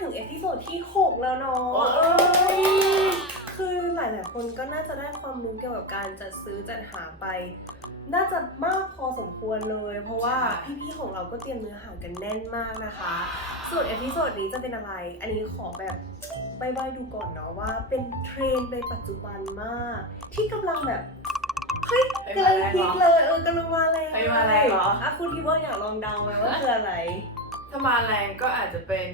ถึงเอพิโซดที่ 6 แล้วเนาะโอ้ยเอ้ยคือหลายๆคนก็น่าจะได้ความรู้เกี่ยวกับการจัดซื้อจัดหาไป น่าจะมากพอสมควรเลย เพราะว่าพี่ๆของเราก็เตรียมเนื้อหากันแน่นมากนะคะ ส่วนเอพิโซดนี้จะเป็นอะไร อันนี้ขอแบบใบๆดูก่อนเนาะว่าเป็นเทรนด์ในปัจจุบันมาก ที่กำลังแบบเฮ้ยเฮ้ยกำลังมาแรงฮิตเหรเลอยเออกำลังมาแรงเฮ้ยมาแรงเหรออะคุณคิดว่าอยากลองเดาไหมว่าคืออะไรถ้ามาแรงก็อาจจะเป็น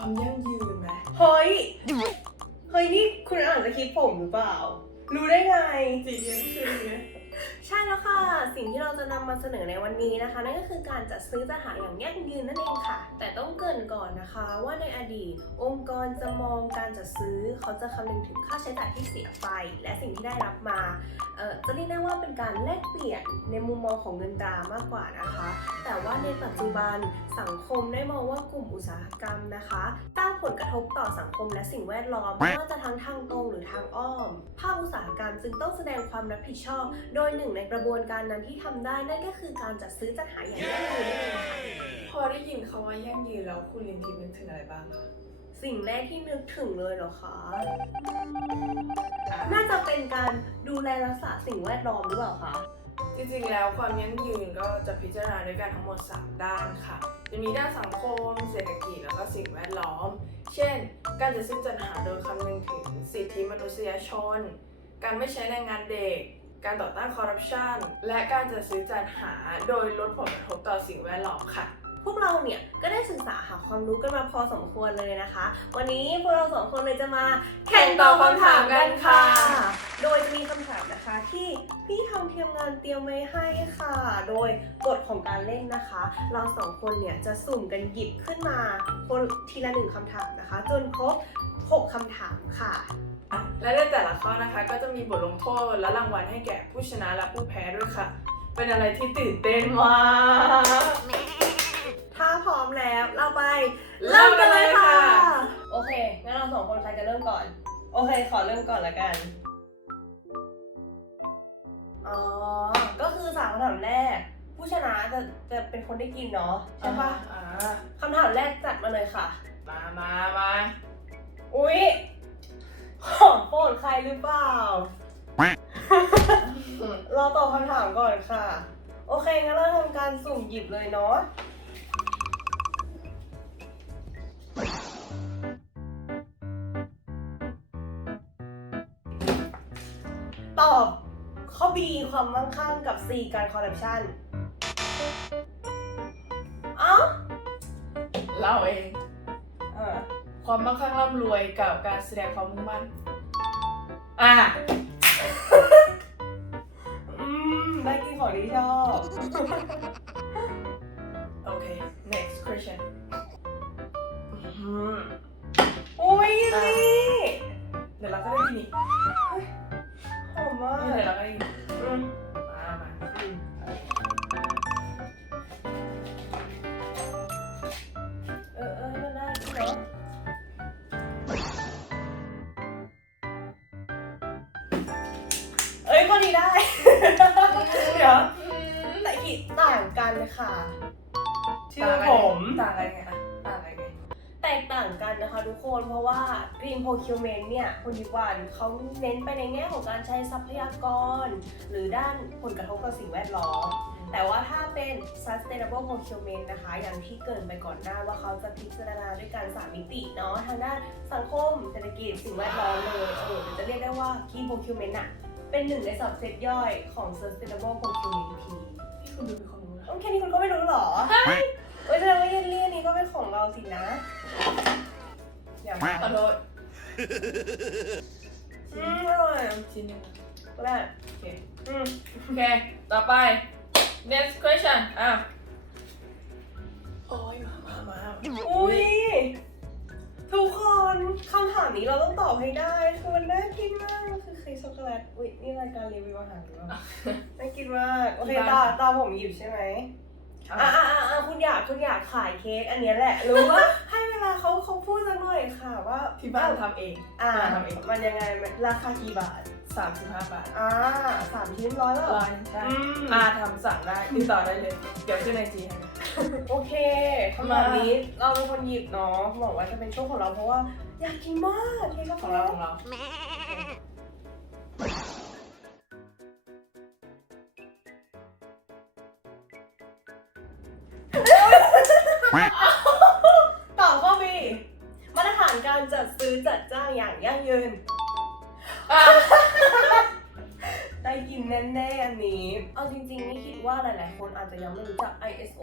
ความยั่งยืนไหมเฮ้ย เฮ้ยนี่คุณอ่านสคริปต์ผมหรือเปล่า รู้ได้ไงจีเรียนคือไง ใช่แล้วค่ะ สิ่งที่เราจะนำมาเสนอในวันนี้นะคะ นั่นก็คือการจัดซื้อจัดหาอย่างยั่งยืนนั่นเองค่ะ แต่ต้องเกรินก่อนนะคะ ว่าในอดีต องค์กรจะมองการจัดซื้อ เขาจะคำนึงถึงค่าใช้จ่ายที่เสียไป และสิ่งที่ได้รับมาเอ่อจะเรียกได้ว่าเป็นการแลกเปลี่ยนในมุมมองของเงินตรามากกว่านะคะ แต่ว่าในปัจจุบันสังคมได้มองว่ากลุ่มอุตสาหกรรมนะคะสร้างผลกระทบต่อสังคมและสิ่งแวดล้อมไม่ว่าจะทั้งทางตรงหรือทางอ้อม ภาคอุตสาหกรรมจึงต้องแสดงความรับผิดชอบ โดยหนึ่งในกระบวนการนั้นที่ทำได้นั่นก็คือการจัดซื้อจัดหาอย่างยั่งยืนนั่นเองค่ะพอได้ยินคำว่ายั่งยืนแล้วคุณลินทิพย์นึกถึงอะไรบ้างคะสิ่งแรกที่นึกถึงเลยเหรอคะอะน่าจะเป็นการดูแลรักษาสิ่งแวดล้อมหรือเปล่าคะ จริงๆ แล้วความยั่งยืนก็จะพิจารณาด้วยกันทั้งหมด 3 ด้านค่ะ จะมีด้านสังคม เศรษฐกิจ แล้วก็สิ่งแวดล้อม เช่น การจัดซื้อจัดหาโดยคำนึงถึงสิทธิมนุษยชน การไม่ใช้แรงงานเด็ก การต่อต้านคอร์รัปชันและการจัดซื้อจัดหาโดยลดผลกระทบต่อสิ่งแวดล้อมค่ะพวกเราเนี่ยก็ได้ศึกษาหาความรู้กันมาพอสมควรเลยนะคะ วันนี้พวกเราสองคนเลยจะมาแข่งตอบคำถามกันค่ะ โดยจะมีคำถามนะคะที่พี่ทำทียมงานเตรียมไว้ให้ค่ะ โดยกฎของการเล่นนะคะ เราสองคนเนี่ยจะสุ่มกันหยิบขึ้นมาคนทีละหนึ่งคำถามนะคะ จนครบหกคำถามค่ะ และในแต่ละข้อนะคะ ก็จะมีบทลงโทษและรางวัลให้แก่ผู้ชนะและผู้แพ้ด้วยค่ะ เป็นอะไรที่ตื่นเต้นมากถ้าพร้อมแล้วเราไปเริ่มกันเลยค่ะ โอเคงั้นเราสองคนใครจะเริ่มก่อน โอเค ขอเริ่มก่อนละกัน อ๋อ ก็คือสามคำถามแรก ผู้ชนะจะจะเป็นคนได้กินเนาะใช่ปะอ่าคำถามแรกจัดมาเลยค่ะ มามามาอุ๊ย ของโปรดใครหรือเปล่า เราตอบคำถามก่อนค่ะ โอเคงั้นเราทำการสุ่มหยิบเลยเนาะตอบข้อ B ความมั่งคั่งกับ C การคอร์รัปชันเอ้า เราเองเออ ความมั่งคั่งร่ำรวยกับการแสดงความมุ่งมั่น อะอืมได้กินของที่ชอบ ต่อีกต่างกันค่ะ ชื่อผมต่างอะไรไงอะต่างอะไรไงแตกต่างกันนะคะทุกคนเพราะว่า Green Procurement เนี่ยคุณดิวันเขาเน้นไปในแง่ของการใช้ทรัพยากร หรือด้านผลกระทบกับสิ่งแวดล้อม แต่ว่าถ้าเป็น sustainable procurement นะคะ อย่างที่เกรินไปก่อนหน้าว่าเขาจะพิจารณาด้วยการสามมิติเนาะทางด้านสังคมเศรษฐกิจสิ่งแวดล้อมเลยเออหรือจะเรียกได้ว่า green procurement อะเป็นหนึ่งในสับเซตย่อยของ sustainable procurement ทีที่ อืมอร่อยชิ้นหนึงก็ได้โอเคอืมโอเค ต่อไป next question อะโอ้ยมามามาอุ้ยทุกคนคำถามนี้เราต้องตอบให้ได้ คือมันน่ากินมากมันคือเค้กช็อกโกแลตอุ้ยนี่รายการรีวิวอาหารหรือเปล่าน่ากินมาก โอเคตาตาผมหยิบใช่ไหมอะอะอะอะคุณอยากคุณอยากขายเค้กอันเนี้ยแหละ รู้ว่าให้ เวลาเขาเขาพูดสักหน่อยค่ะว่าที่บ้านทำเองอ่าบ้านทำเองมันยังไงมันราคากี่บาทสามสิบห้าบาทอ่าสามชิ้นร้อยแล้วเหรอร้อยหนึ่งได้อืมอ่าทำสั่งได้ติดต่อได้เลย เดี๋ยวขึ้นไอจีให้นะโอเคคำถามนี้เราเป็นคนหยิบเนาะบอกว่าจะเป็นช่วงของเราเพราะว่าอยากกินมากเค้กกาแฟของเราของเราต ย่างยั่งยืนอะได้กินแน่ๆอันนี้ เอาจริงๆนี่คิดว่าหลายๆ คนอาจจะยังไม่รู้จัก ISO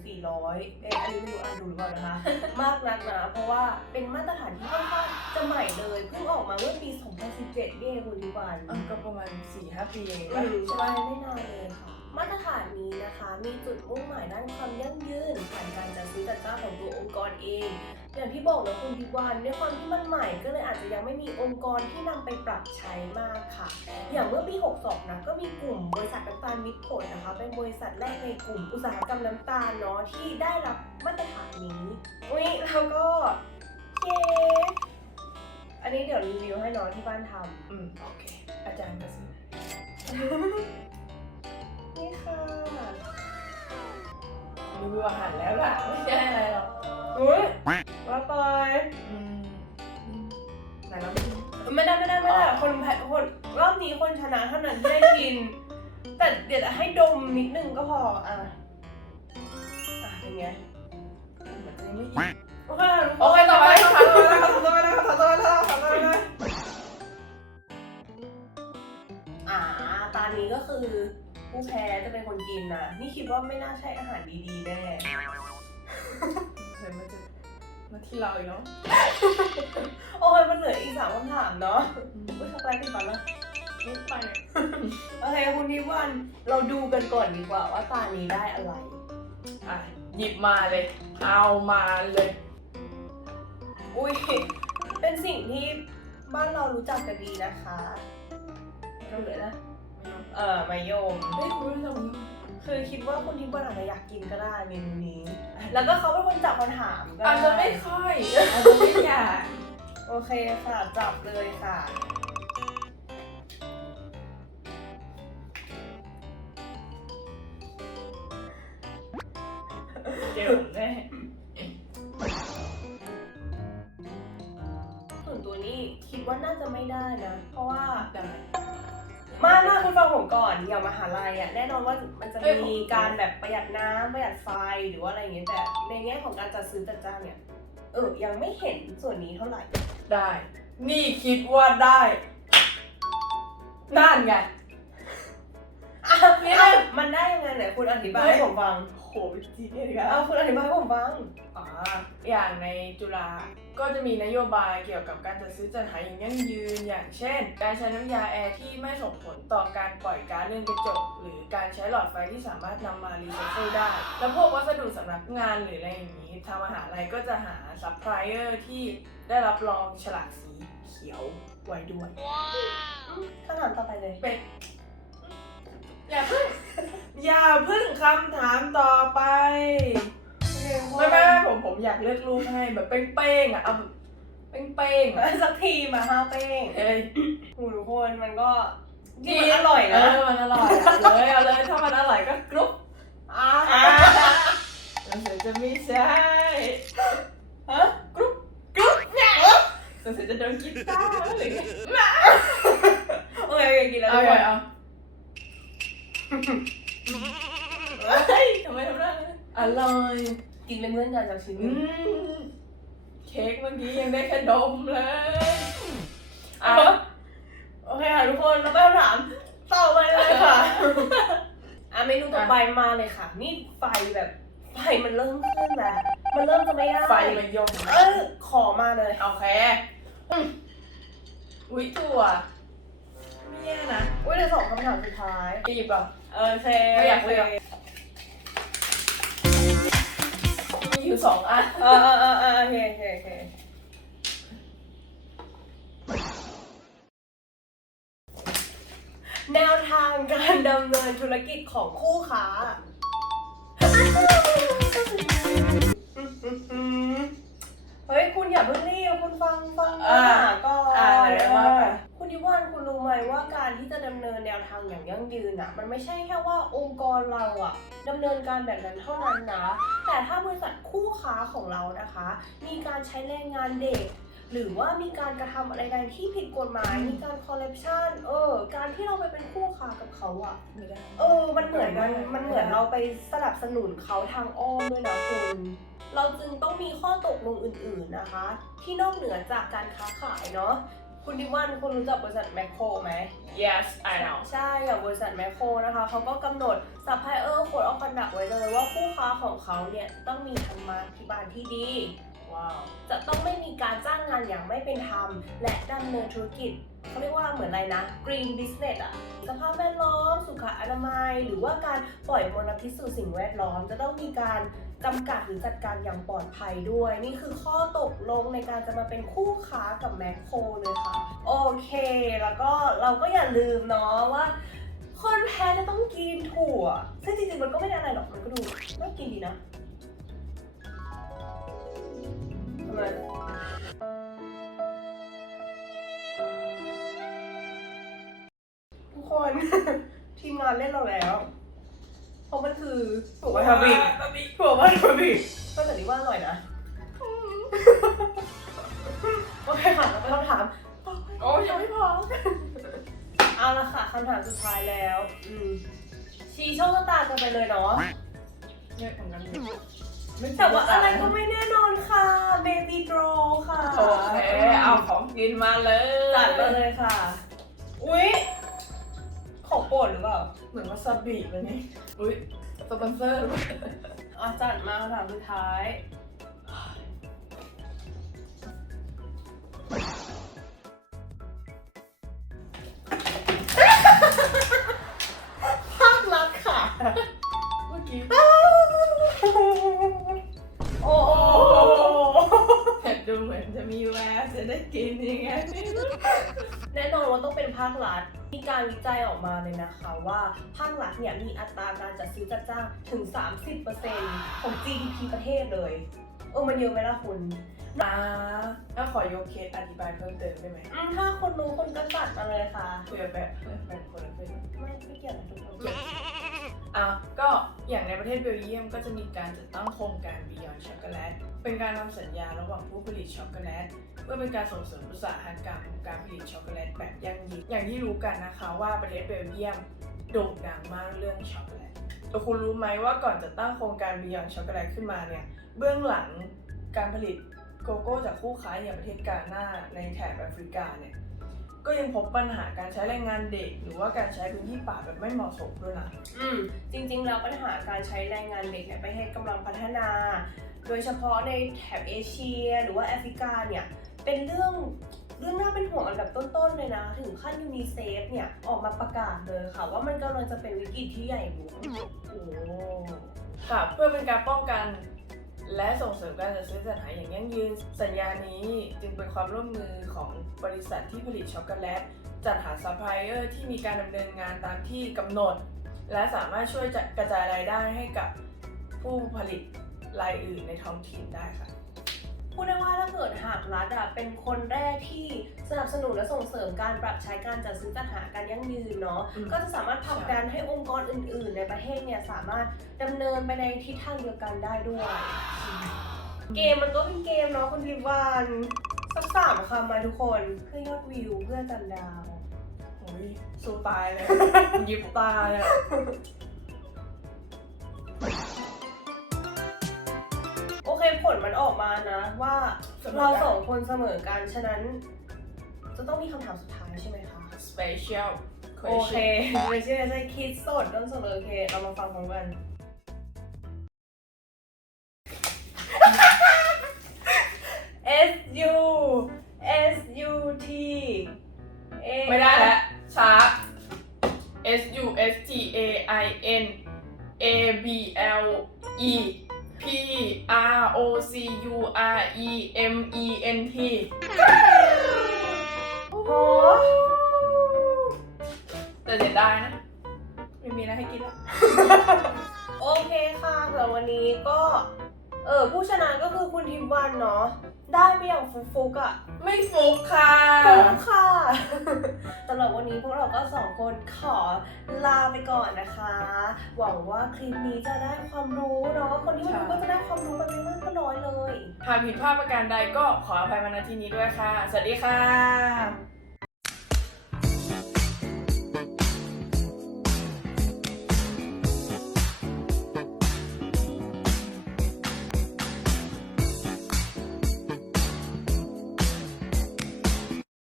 20400เอ๊ะอันนี้ไม่รู้อ่านดูหรือเปล่านะคะ มากนักนะ เพราะว่าเป็นมาตรฐานที่ค่อนข้างจะใหม่เลยเพิ่งออกมาเมื่อปี 2017นี่เองคุณดิวันอะก็ประมาณสี่ห้าปีเองอืป่ะมใช่ไม่นานเลยค่ะ มาตรฐานนี้นะคะ มีจุดมุ่งหมายด้านความยั่งยืน ผ่านการจัดซื้อจัดจ้างของตัวองค์กรเอง อย่างที่บอกนะคุณดิวันด้วยความที่มันใหม่ก็เลยอาจจะยังไม่มีองค์กรที่นำไปปรับใช้มากค่ะ อย่างเมื่อปี 62 นะก็มีกลุ่มบริษัทน้ำตาลมิตรผลนะคะ เป็นบริษัทแรกในกลุ่มอุตสาหกรรมน้ำตาลเนาะที่ได้รับมาตรฐานนี้อุ้ยแล้วก็เย้อันนี้เดี๋ยวรีวิวให้น้องที่บ้านทำอืมโอเค อาจารย์ก็ซื้อนี่ค่ะรีวิวอาหารแล้วล่ะไม่ใช่อะไรหรอกอุ้ย ว่าไปอืมอืมไหนเราไม่ได้ไม่ได้ไม่ได้อ๋อคนแพ้คนรอบนี้คนชนะเท่านั้นที่ได้กิน แต่เดี๋ยวจะให้ดมนิดนึงก็พออะอะเป็นไงเหมือนจะยังไม่อิ่มโอเคค่ะทุกคนโอเคต่อไปคำถามต่อไปคำถามต่อไปคำถามต่อไปคำถามต่อไปอ่าตอนนี้ก็คือผู้แพ้จะเป็นคนกินนะนี่คิดว่าไม่น่าใช่อาหารดีๆแน่เคยมันจะ มาที่เราอีกเนาะโอเคมันเหลืออีกสามคำถามเนาะอุ้ยช็อกโกแลตติดฟันแล้วนิดไปเนี่ยโอเคคุณทิพวันเราดูกันก่อนดีกว่าว่าตานี้ได้อะไร อะ หยิบมาเลย เอามาเลย อุ้ยเป็นสิ่งที่บ้านเรารู้จักกันดีนะคะรู้เลยนะเออมายมเฮ้ยคุณรู้จักมั้ย คือคิดว่าคุณทิพย์วันอาจจะอยากกินก็ได้เมนูนี้ แล้วก็เขาเป็นคนจับคำถามก็ด้อาจจะไม่ค่อยอาจจะไม่อยากโอเคค่ะ จับเลยค่ะ เจอแน่ส่วนตัวนี้คิดว่าน่าจะไม่ได้นะ เพราะว่าได้ มา มาคุณฟังผมก่อนอย่างมหาลัยอะแน่นอนว่ามันจะเอ้ยผมมีการแบบประหยัดน้ำประหยัดไฟหรือว่าอะไรอย่างเงี้ยแต่ในแง่ของการจัดซื้อจัดจ้างเนี่ยเออยังไม่เห็นส่วนนี้เท่าไหร่ ได้ นี่คิดว่าได้นั่นไง อะนี่มันมันได้ยังไงไหนคุณอธิบายให้ผมฟัง โห จีเนี่ยดีกว่าเอาคุณอธิบายให้ผมฟังอ่าอย่างในจุฬาก็จะมีนโยบายเกี่ยวกับการจัดซื้อจัดหาอย่างยั่งยืน อย่างเช่น การใช้น้ำยาแอร์ที่ไม่ส่งผลต่อการปล่อยก๊าซเรือนกระจก หรือการใช้หลอดไฟที่สามารถนำมารีไซเคิลได้ แล้วพวกวัสดุสำนักงานหรืออะไรอย่างนี้ทางมหาลัยก็จะหาซัพพลายเออร์ที่ได้รับรองฉลากสีเขียวไว้ด้วยคำถามต่อไปเลย เป็ด อย่าเพิ่งอย่าเพิ่งคำถามต่อไป ไม่ไม่ไม่ผมผมอยากเลือกรูปให้แบบเป้งๆอะเอาแบบเป้งๆเออะอสักทีมาห้าเป้งเอ้ยหูทุกคนมันก็จริงมันอร่อยเอนะอมันอร่อยอะเลยเอาเลยถ้ามันอร่อยก็กรุ๊ปอ่าแล้วเสร็จจะไม่ใช่ฮะกรุ๊ปกรุ๊ปเนี่ยสงสัยจะโดนกีตาร์หรือไงโอเคโอเคกินแล้วเอาทุกคนเอา เฮ้ยทำไมทำได้อร่อยกินเป็นเพื่อนกันจากชิ้นหอืนึงมเค้กเมื่อกี้ยังได้แค่ดมเลยอะโอเคค่ะทุกคนเราไปคำถามต่อไปเลยค่ะอะเมนูต่อไปมาเลยค่ะ นี่ไฟแบบไฟมันเริ่มขึ้นแล้วมันเริ่มจะไม่ได้ไฟมันยมเออขอมาเลยโอเคอืมอุ้ยถั่วไม่แย่นะอุ้ยเดี๋ยวสองคำถามสุดท้ายดีป่ะ โอเคไม่อยากเลือกมีอยู่สองอัน เออเออเออเออโอเคโอเคโอเคแนวทางการดำเนินธุรกิจของคู่ค้า เฮ้ย คุณอย่าเพิ่งรีบคุณฟังฟังอ่า ก่อนอ่าเดี๋ยวว่าไปคุณนิ วันคุณรู้ไหมที่จะดำเนินแนวทางอย่างยั่งยืนอะมันไม่ใช่แค่ว่าองค์กรเราอะดำเนินการแบบนั้นเท่านั้นนะ แต่ถ้าบริษัทคู่ค้าของเรานะคะ มีการใช้แรงงานเด็กหรือว่ามีการกระทำอะไรใดที่ผิดกฎหมาย มีการคอร์รัปชันเออ การที่เราไปเป็นคู่ค้ากับเขาอะไม่ได้ เออ มันเหมือนมันมันเหมือนเราไปสนับสนุนเขาทางอ้อมด้วยนะคุณเราจึงต้องมีข้อตกลงอื่นๆนะคะ ที่นอกเหนือจากการค้าขายเนาะ คุณดิวันคุณรู้จักบริษัทแมคโครไหม yes I know ใช่อย่างบริษัทแมคโครนะคะเขาก็กำหนด supplier code of conduct ไว้เลยว่าคู่ค้าของเขาเนี่ยต้องมีธรรมาภิบาลที่ดี ว้าว จะต้องไม่มีการจ้างงานอย่างไม่เป็นธรรม และดำเนินธุรกิจเขาเรียกว่าเหมือนอะไรนะ green business อะสภาพแวดล้อม สุขอนามัย หรือว่าการปล่อยมลพิษสู่สิ่งแวดล้อม จะต้องมีการ จำกัดหรือจัดการอย่างปลอดภัยด้วย นี่คือข้อตกลงในการจะมาเป็นคู่ค้ากับแมคโครเลยค่ะ โอเค แล้วก็เราก็อย่าลืมเนาะว่า คนแพ้จะต้องกินถั่ว ซึ่งจริงๆมันก็ไม่ได้อะไรหรอกมันก็ดูน่ากินดีนะทำไมทุกคนทีมงานเล่นเราแล้ว ราะมันคือถั่ววาทาบิถั่ววาทาบิก็แต่นี่ว่าอร่อยนะโอเคค่ะแล้วก็คำถามโอ้ยยังไม่พอเอาละค่ะคำถามสุดท้ายแล้วอืมชี้โชคชะตากันไปเลยเนาะเนี่ยของกันไม่แต่ว่าอะไรก็ไม่แน่นอนค่ะ baby draw ค่ะโอเคเอาของกินมาเลยจัดมาเลยค่ะ อุ๊ย ของโปรดหรือเปล่า เหมือนวาซาบิเลยนี่อุ้ยสปอนเซอร์อะจัดมาคำถามสุดท้าย ภาครัฐค่ะ เมื่อกี้ โอ้โหแต่ดูเหมือนจะมีแววจะได้กินยังไงไม่รู้แน่นอนว่าต้องเป็นภาครัฐ มีการวิจัยออกมาเลยนะคะว่าภาครัฐเนี่ยมีอัตราการจัดซื้อจัดจ้างถึง 30%ของ GDP ประเทศเลยเออมันเยอะไหมล่ะคุณอ่าถ้าขอยกเคสอธิบายเพิ่มเติมได้ไหมอืมถ้าคนรู้คนก็จัดมาเลยค่ะคุยกับแบบแบบคนละเพื่อนไม่ไม่เกี่ยวกับทุกคนอะก็ อย่างในประเทศเบลเยียมก็จะมีการจัดตั้งโครงการ Beyond Chocolate เป็นการทำสัญญาระหว่างผู้ผลิตช็อกโกแลตเพื่อเป็นการส่งเสริมอุตสาหกรรมการผลิตช็อกโกแลตแบบยั่งยืนอย่างที่รู้กันนะคะว่าประเทศเบลเยียมโด่งดังมากเรื่องช็อกโกแลตแต่คุณรู้ไหมว่าก่อนจะตั้งโครงการ Beyond Chocolate ขึ้นมาเนี่ยเบื้องหลังการผลิตโกโก้จากคู่ค้าอย่างประเทศกาหน้าในแถบแอฟริกาเนี่ย ก็ยังพบปัญหาการใช้แรงงานเด็ก หรือว่าการใช้พื้นที่ป่าแบบไม่เหมาะสมด้วยนะอืมจริงๆแล้วปัญหาการใช้แรงงานเด็กในประเทศกำลังพัฒนา โดยเฉพาะในแถบเอเชีย หรือว่าแอฟริกาเนี่ยเป็นเรื่องเรื่องน่าเป็นห่วงอันดับต้นๆเลยนะ ถึงขั้นยูนิเซฟเนี่ยออกมาประกาศเลยค่ะ ว่ามันกำลังจะเป็นวิกฤตที่ใหญ่หลวงโอ้ค่ะเพื่อเป็นการป้องกัน และส่งเสริมการจัดซื้อจัดหาอย่างยั่งยืน สัญญานี้จึงเป็นความร่วมมือของบริษัทที่ผลิตช็อกโกแลต จัดหาซัพพลายเออร์ที่มีการดำเนินงานตามที่กำหนด และสามารถช่วยกระจายรายได้ให้กับผู้ผลิตรายอื่นในท้องถิ่นได้ค่ะ พูดได้ว่าถ้าเกิดหากรัฐอะเป็นคนแรกที่สนับสนุนและส่งเสริมการปรับใช้การจัดซื้อจัดหาการยั่งยืนเนาะอืม ก็จะสามารถผลักดันให้องค์กรอื่น ๆ ในประเทศเนี่ยสามารถดำเนินไปในทิศทางเดียวกันได้ด้วย เกมมันก็เป็นเกมเนาะคุณพิมพ์วันสักสามคำมาทุกคนเพื่อยอดวิวเพื่อจันดาว โอ้ยสู้ตายเลย ยิบตาเลยอะ มันออกมานะว่าเราสองคนเสมอกัน ฉะนั้น จะต้องมีคำถามสุดท้ายใช่ไหมคะ special โอเค question ไม่ใช่ไม่ใช่คิดสดต้นสดเลยโอเค เรามาฟังพร้อมกัน S U S U T A ไม่ได้แล้วช้า S U S T A I N A B L E P R O C U R E M E N T โอ้โหแต่เสียดายนะ ไม่มีอะไรให้กินแล้ว โอเคค่ะสำหรับวันนี้ก็ เออผู้ชนะก็คือคุณทิมวันเนาะได้ไม่อย่างฟุกๆอะไม่ฟุกค่ะฟุกค่ะสำหรับวันนี้พวกเราก็สองคนขอลาไปก่อนนะคะ หวังว่าคลิปนี้จะได้ความรู้เนาะคนที่มาดูก็จะได้ความรู้กันไม่มากก็น้อยเลยหากผิดพลาดประการใดก็ขออภัยมาณที่นี้ด้วยค่ะ สวัสดีค่ะ